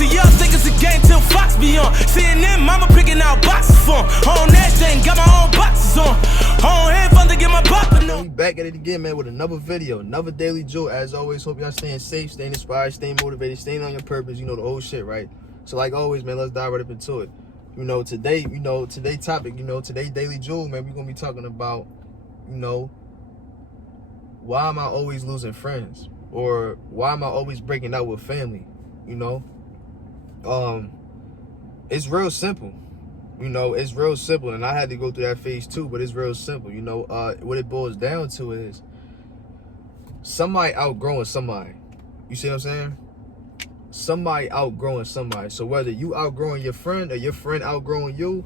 See, y'all think it's a game till Fox be on. CNN, mama picking out boxes for 'em. On that thing, got my own boxes on. On headphones to get my poppin' on. We back at it again, man, with another video, another daily jewel. As always, hope y'all staying safe, staying inspired, staying motivated, staying on your purpose. You know the whole shit, right? So like always, man, let's dive right up into it. Today topic, today daily jewel, man, we're gonna be talking about, why am I always losing friends? Or why am I always breaking out with family? It's real simple. It's real simple, and I had to go through that phase too, but it's real simple. What it boils down to is somebody outgrowing somebody. You see what I'm saying? Somebody outgrowing somebody. So whether you outgrowing your friend or your friend outgrowing you,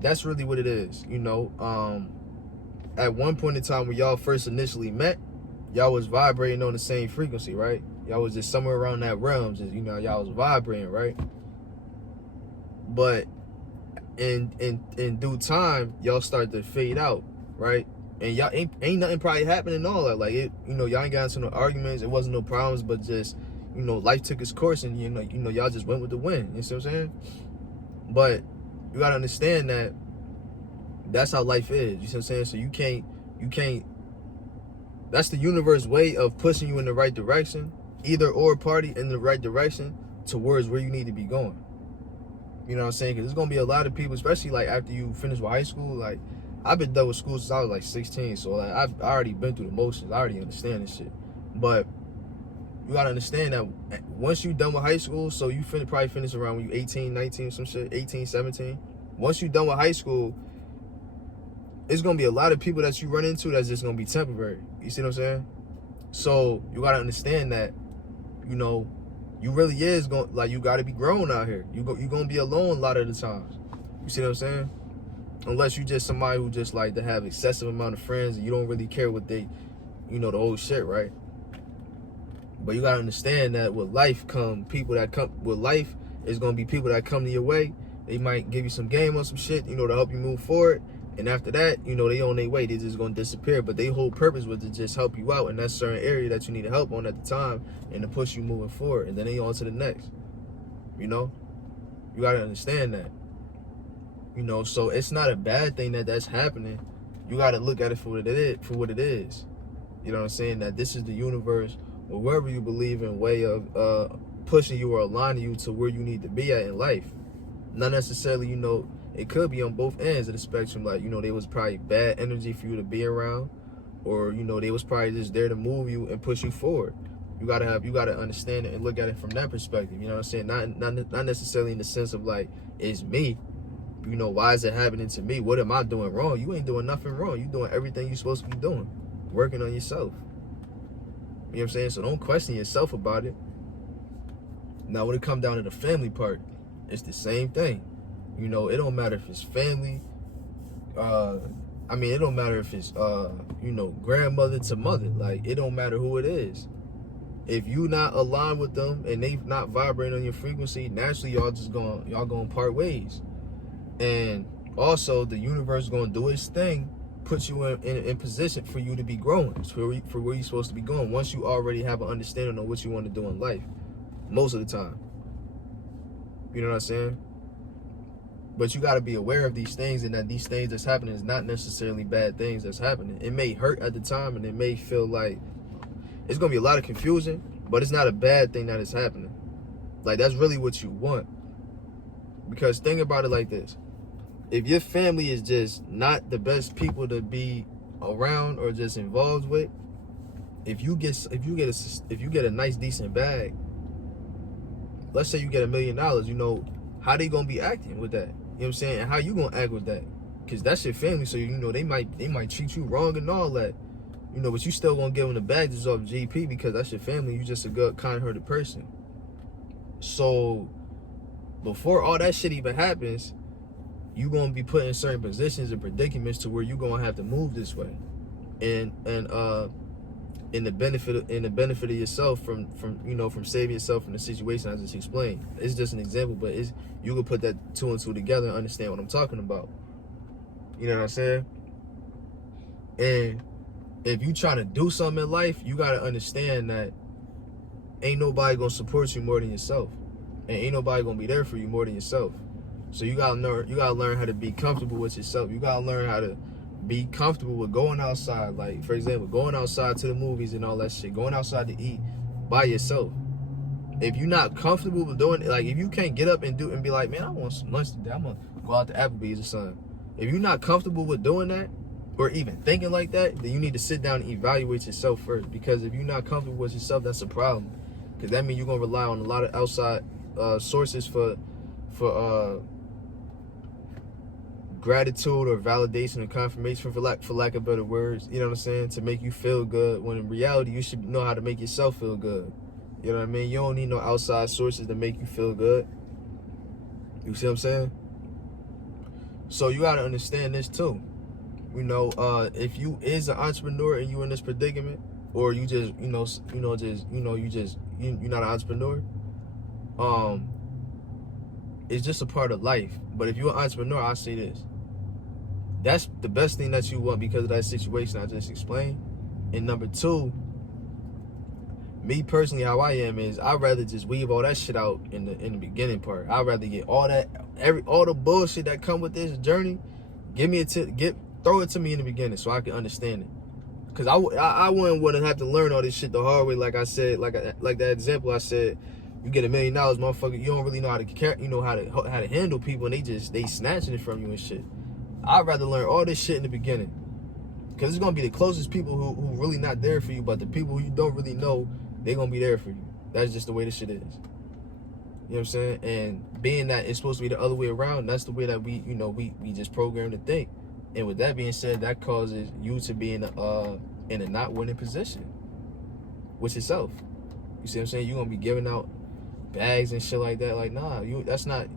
that's really what it is. At one point in time when y'all first initially met, y'all was vibrating on the same frequency, right? Y'all was just somewhere around that realm, just y'all was vibrating, right? But in due time, y'all start to fade out, right? And y'all ain't nothing probably happening and all that. Like y'all ain't got into no arguments, it wasn't no problems, but just life took its course, and y'all just went with the wind. You see what I'm saying? But you gotta understand that that's how life is. You see what I'm saying? So you can't. That's the universe way of pushing you in the right direction, either or party in the right direction towards where you need to be going. You know what I'm saying? Because there's going to be a lot of people, especially like after you finish with high school. Like, I've been done with school since I was like 16. So like I've already been through the motions. I already understand this shit. But you got to understand that once you're done with high school, so you probably finish around when you 18, 19, some shit, 18, 17. Once you're done with high school, it's going to be a lot of people that you run into that's just going to be temporary. You see what I'm saying? So you got to understand that, you really is going, like, you got to be grown out here. You're going to be alone a lot of the times. You see what I'm saying? Unless you just somebody who just like to have excessive amount of friends and you don't really care what they, the whole shit, right? But you got to understand that with life is going to be people that come to your way. They might give you some game on some shit, to help you move forward. And after that, they on their way. They're just going to disappear. But their whole purpose was to just help you out in that certain area that you need help on at the time and to push you moving forward. And then they on to the next. You got to understand that. So it's not a bad thing that's happening. You got to look at it for what it is. You know what I'm saying? That this is the universe, or wherever you believe in, way of pushing you or aligning you to where you need to be at in life. Not necessarily, it could be on both ends of the spectrum. Like, there was probably bad energy for you to be around, or, they was probably just there to move you and push you forward. You gotta understand it and look at it from that perspective. You know what I'm saying? Not necessarily in the sense of like, it's me. Why is it happening to me? What am I doing wrong? You ain't doing nothing wrong. You doing everything you're supposed to be doing. Working on yourself. You know what I'm saying? So don't question yourself about it. Now, when it comes down to the family part, it's the same thing. It don't matter if it's family. It don't matter if it's, grandmother to mother. Like, it don't matter who it is. If you not aligned with them and they not vibrating on your frequency, naturally y'all gonna part ways. And also the universe is gonna do its thing, put you in position for you to be growing, for where you're supposed to be going. Once you already have an understanding of what you want to do in life, most of the time. You know what I'm saying? But you got to be aware of these things, and that these things that's happening is not necessarily bad things that's happening. It may hurt at the time, and it may feel like it's going to be a lot of confusion, but it's not a bad thing that is happening. Like, that's really what you want. Because think about it like this. If your family is just not the best people to be around or just involved with, if you get a nice decent bag, let's say you get $1 million, how they gonna be acting with that? You know what I'm saying? And how you gonna act with that? Because that's your family, so they might treat you wrong and all that. But you still gonna give them the bag just off GP because that's your family. You just a good, kind-hearted person. So before all that shit even happens, you gonna be put in certain positions and predicaments to where you gonna have to move this way, and in the benefit of yourself from saving yourself from the situation I just explained. It's just an example, but you can put that two and two together and understand what I'm talking about. You know what I'm saying? And if you try to do something in life, you gotta understand that ain't nobody gonna support you more than yourself. and ain't nobody gonna be there for you more than yourself. So you gotta learn how to be comfortable with yourself. You gotta learn how to be comfortable with going outside. Like, for example, going outside to the movies and all that shit, going outside to eat by yourself. If you're not comfortable with doing it, like if you can't get up and be like, man, I want some lunch today, I'm gonna go out to Applebee's or something. If you're not comfortable with doing that, or even thinking like that, then you need to sit down and evaluate yourself first. Because if you're not comfortable with yourself, that's a problem. Because that means you're gonna rely on a lot of outside sources for gratitude or validation or confirmation, for lack of better words. You know what I'm saying? To make you feel good. When in reality, you should know how to make yourself feel good. You know what I mean? You don't need no outside sources to make you feel good. You see what I'm saying? So you gotta understand this too. You know, if you is an entrepreneur and you in this predicament, or you just, you're not an entrepreneur, it's just a part of life. But if you're an entrepreneur, I say this: that's the best thing that you want because of that situation I just explained. And number two, me personally, how I am is I'd rather just weave all that shit out in the beginning part. I'd rather get all the bullshit that come with this journey. Throw it to me in the beginning so I can understand it. Cause I wouldn't want to have to learn all this shit the hard way. Like I said, like that example I said, you get $1 million, motherfucker, you don't really know how to how to handle people, and they snatching it from you and shit. I'd rather learn all this shit in the beginning. Cause it's gonna be the closest people who really not there for you, but the people who you don't really know, they gonna be there for you. That's just the way this shit is. You know what I'm saying? And being that it's supposed to be the other way around, that's the way that we just programmed to think. And with that being said, that causes you to be in a not winning position with yourself. You see what I'm saying? You're gonna be giving out bags and shit like that. Like, that's not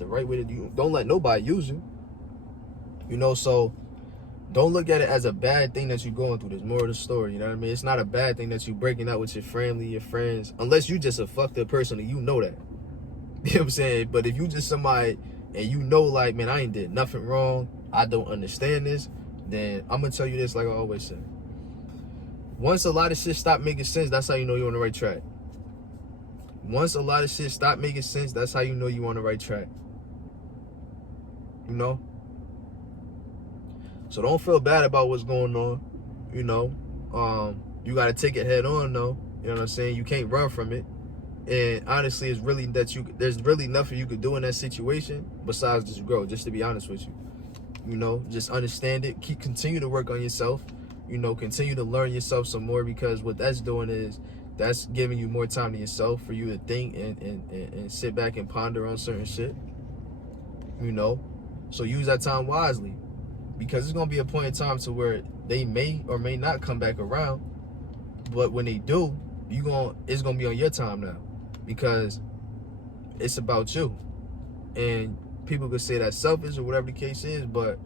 the right way to do. Don't let nobody use you. You know, so don't look at it as a bad thing that you're going through. There's more of the story, you know what I mean? It's not a bad thing that you're breaking out with your family, your friends, unless you just a fucked up person and you know that. You know what I'm saying? But if you just somebody and you know, like, man, I ain't did nothing wrong, I don't understand this, then I'm gonna tell you this like I always say. Once a lot of shit stop making sense, that's how you know you're on the right track. Once a lot of shit stop making sense, that's how you know you're on the right track. You know? So don't feel bad about what's going on, you know. You gotta take it head on though. You know what I'm saying? You can't run from it. And honestly, it's really there's really nothing you could do in that situation besides just grow, just to be honest with you. You know, just understand it. Continue to work on yourself. You know, continue to learn yourself some more, because what that's doing is that's giving you more time to yourself for you to think and sit back and ponder on certain shit. You know, so use that time wisely, because it's gonna be a point in time to where they may or may not come back around. But when they do, it's gonna be on your time now, because it's about you. And people could say that's selfish or whatever the case is, but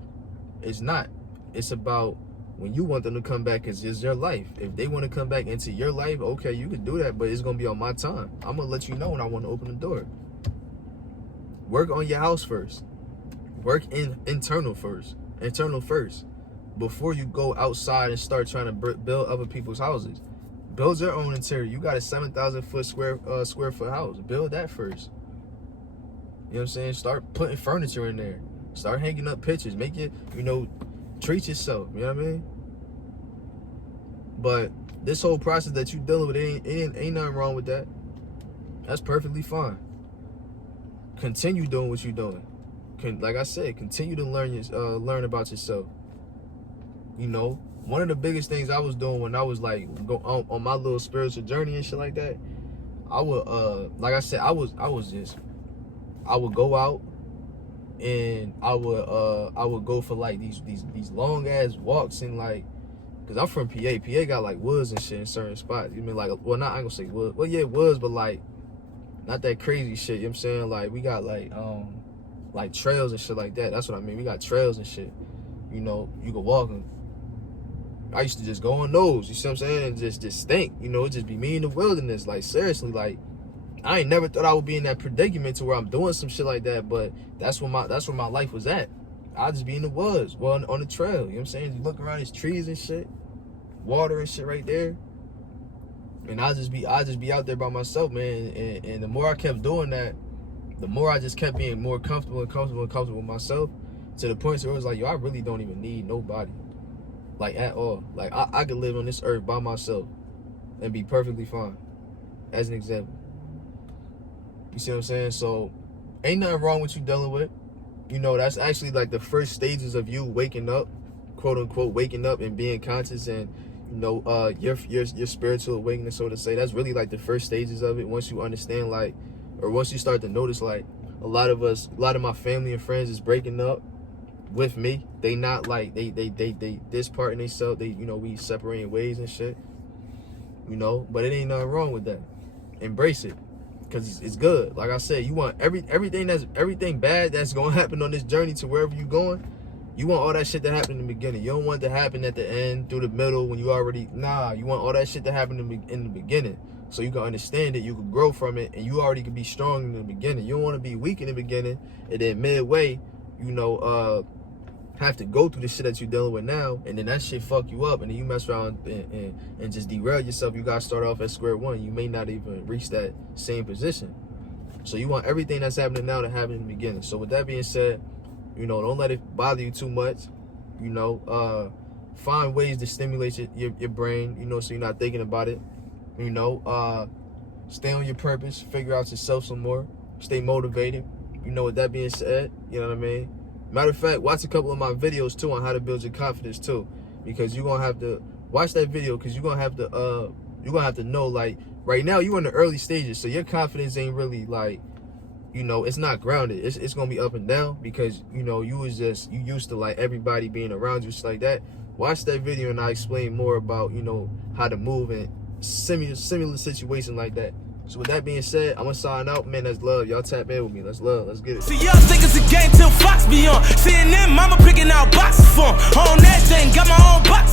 it's not. It's about when you want them to come back, because it's your life. If they want to come back into your life, okay, you can do that, but it's going to be on my time. I'm going to let you know when I want to open the door. Work on your house first. Work internal first, before you go outside and start trying to build other people's houses. Build your own interior. You got a 7,000 square foot house. Build that first. You know what I'm saying? Start putting furniture in there. Start hanging up pictures. Make it, treat yourself. You know what I mean? But this whole process that you dealing with, ain't nothing wrong with that. That's perfectly fine. Continue doing what you're doing. Like I said, continue to learn about yourself. You know, one of the biggest things I was doing when I was like on my little spiritual journey and shit like that, I would like I said, I would go out and I would go for like these long ass walks, and like, cause I'm from PA. PA got like woods and shit in certain spots. You mean like, well, not, I ain't gonna say woods. Well, yeah, woods, but like not that crazy shit. You know what I'm saying? Like we got like trails and shit like that. That's what I mean. We got trails and shit. You know, you can walk them. I used to just go on those. You see what I'm saying? And just think. You know, just be me in the wilderness. Like seriously, like. I ain't never thought I would be in that predicament to where I'm doing some shit like that, but that's where my life was at. I'll just be in the woods, well, on the trail. You know what I'm saying? You look around, these trees and shit, water and shit right there. And I just be out there by myself, man. And the more I kept doing that, the more I just kept being more comfortable with myself, to the point where it was like, yo, I really don't even need nobody, like, at all. Like, I could live on this earth by myself and be perfectly fine, as an example. You see what I'm saying? So ain't nothing wrong with you dealing with. You know, that's actually like the first stages of you waking up, quote unquote, waking up and being conscious, and you know, your spiritual awakening, so to say. That's really like the first stages of it. Once you understand, like, or once you start to notice, like, a lot of my family and friends is breaking up with me. They not like, they disparting themselves. They, you know, we separating ways and shit. You know, but it ain't nothing wrong with that. Embrace it, because it's good. Like I said, you want everything bad that's gonna happen on this journey to wherever you going. You want all that shit to happen in the beginning. You don't want it to happen at the end, through the middle, when you already, you want all that shit to happen in the beginning, so you can understand it, you can grow from it, and you already can be strong in the beginning. You don't want to be weak in the beginning, and then midway, you know, have to go through the shit that you're dealing with now, and then that shit fuck you up, and then you mess around and just derail yourself. You gotta start off at square one. You may not even reach that same position. So you want everything that's happening now to happen in the beginning. So with that being said, you know, don't let it bother you too much. You know, find ways to stimulate your brain, you know, so you're not thinking about it. You know, stay on your purpose, figure out yourself some more, stay motivated. You know, with that being said, you know what I mean? Matter of fact, watch a couple of my videos too on how to build your confidence too, because you're gonna have to watch that video, because you're gonna have to know, like, right now you're in the early stages, so your confidence ain't really, like, you know, it's not grounded. It's gonna be up and down, because, you know, you used to, like, everybody being around you, just like that. Watch that video and I explain more about, you know, how to move in similar situation like that. So with that being said, I'm gonna sign out, man. That's love. Y'all tap in with me. Let's love. Let's get it. See, y'all think it's a game till Fox be on. CNN, mama picking out boxes for 'em. On that thing, got my own box.